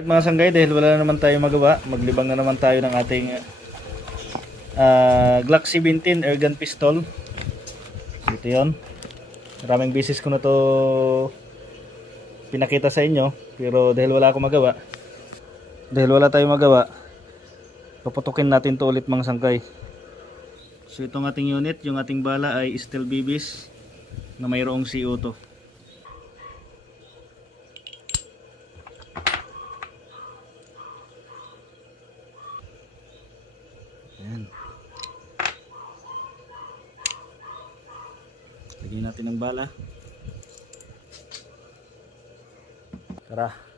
At mga sanggay, dahil wala na naman tayo magawa, maglibang na naman tayo ng ating Glock 17 airgun pistol. So, ito yun. Maraming beses ko na to pinakita sa inyo, pero dahil wala akong magawa, dahil wala tayong magawa, paputukin natin to ulit mga sanggay. So itong ating unit, yung ating bala ay steel BBs na mayroong CO2. Ayan. Lagyan natin ng bala. Tara.